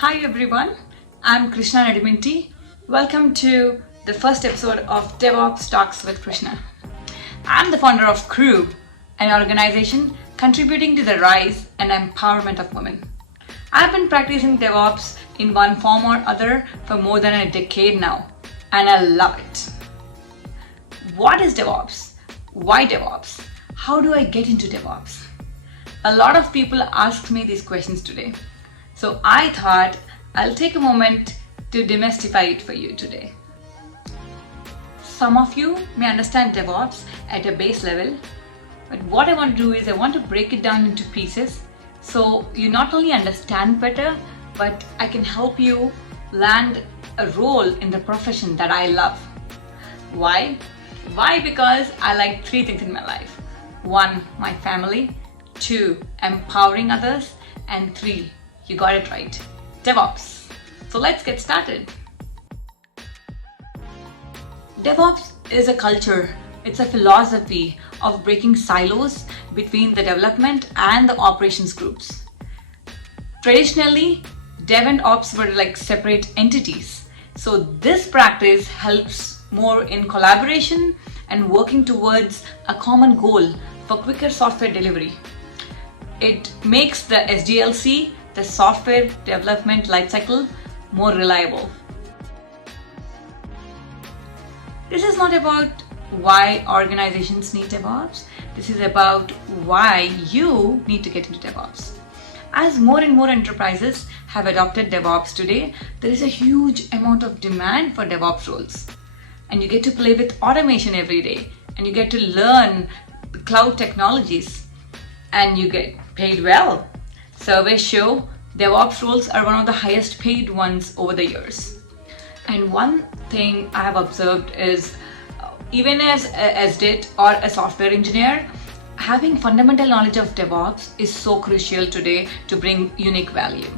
Hi everyone, I'm Krishna. Welcome to the first episode of DevOps Talks with Krishna. I'm the founder of Crew, an organization contributing to the rise and empowerment of women. I've been practicing DevOps in one form or other for more than a decade now, and I love it. What is DevOps? Why DevOps? How do I get into DevOps? A lot of people asked me these questions today. So I thought I'll take a moment to demystify it for you today. Some of you may understand DevOps at a base level, but what I want to do is I want to break it down into pieces so you not only understand better, but I can help you land a role in the profession that I love. Why? Because I like three things in my life. 1, my family. 2, empowering others. And 3, you got it right, DevOps. So let's get started. DevOps is a culture, it's a philosophy of breaking silos between the development and the operations groups. Traditionally, Dev and Ops were like separate entities. So this practice helps more in collaboration and working towards a common goal for quicker software delivery. It makes the SDLC, the software development lifecycle, more reliable. This is not about why organizations need DevOps. This is about why you need to get into DevOps. As more and more enterprises have adopted DevOps today, there is a huge amount of demand for DevOps roles. And you get to play with automation every day, and you get to learn cloud technologies, and you get paid well. Surveys show DevOps roles are one of the highest paid ones over the years. And one thing I have observed is even as a SDIT or a software engineer, having fundamental knowledge of DevOps is so crucial today to bring unique value.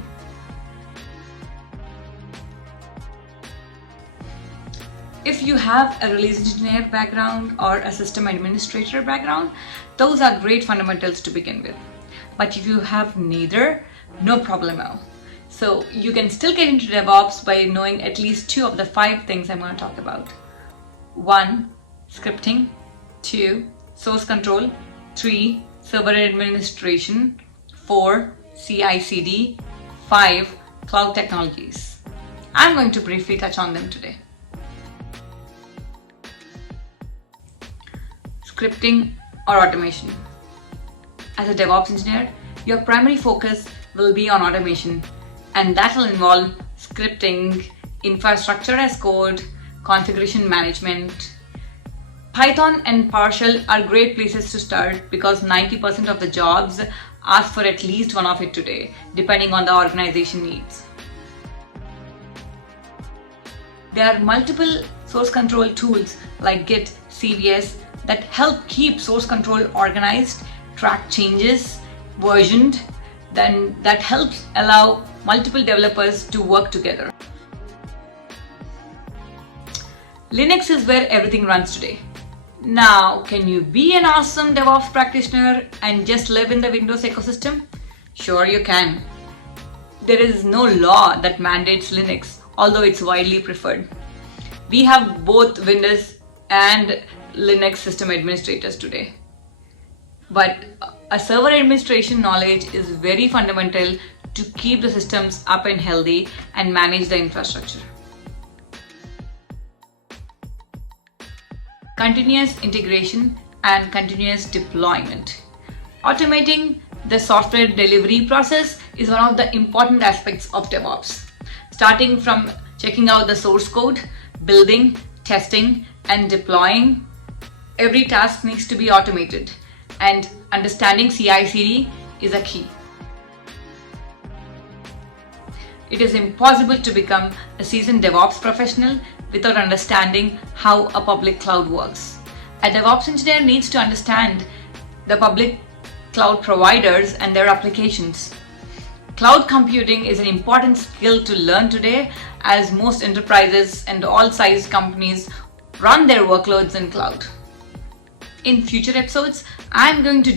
If you have a release engineer background or a system administrator background, those are great fundamentals to begin with. But if you have neither, no problemo. So you can still get into DevOps by knowing at least 2 of the 5 things I'm going to talk about. 1, scripting. 2, source control. 3, server administration. 4, CI/CD. 5, cloud technologies. I'm going to briefly touch on them today. Scripting or automation. As a DevOps engineer, your primary focus will be on automation, and that will involve scripting, infrastructure as code, configuration management. Python and PowerShell are great places to start because 90% of the jobs ask for at least one of it today, depending on the organization needs. There are multiple source control tools like Git, CVS that help keep source control organized, track changes, versioned, then that helps allow multiple developers to work together. Linux is where everything runs today. Now, can you be an awesome DevOps practitioner and just live in the Windows ecosystem? Sure you can. There is no law that mandates Linux, although it's widely preferred. We have both Windows and Linux system administrators today. But a server administration knowledge is very fundamental to keep the systems up and healthy and manage the infrastructure. Continuous integration and continuous deployment. Automating the software delivery process is one of the important aspects of DevOps. Starting from checking out the source code, building, testing, and deploying, every task needs to be automated. And understanding CI/CD is a key. It is impossible to become a seasoned DevOps professional without understanding how a public cloud works. A DevOps engineer needs to understand the public cloud providers and their applications. Cloud computing is an important skill to learn today, as most enterprises and all sized companies run their workloads in cloud. In future episodes, I'm going to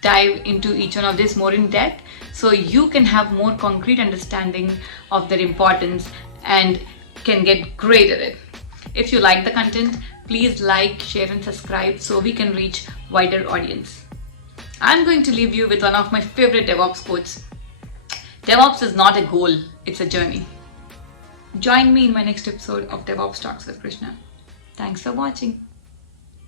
dive into each one of these more in depth so you can have more concrete understanding of their importance and can get great at it. If you like the content, please like, share and subscribe so we can reach wider audience. I'm going to leave you with one of my favorite DevOps quotes. DevOps is not a goal, it's a journey. Join me in my next episode of DevOps Talks with Krishna. Thanks for watching.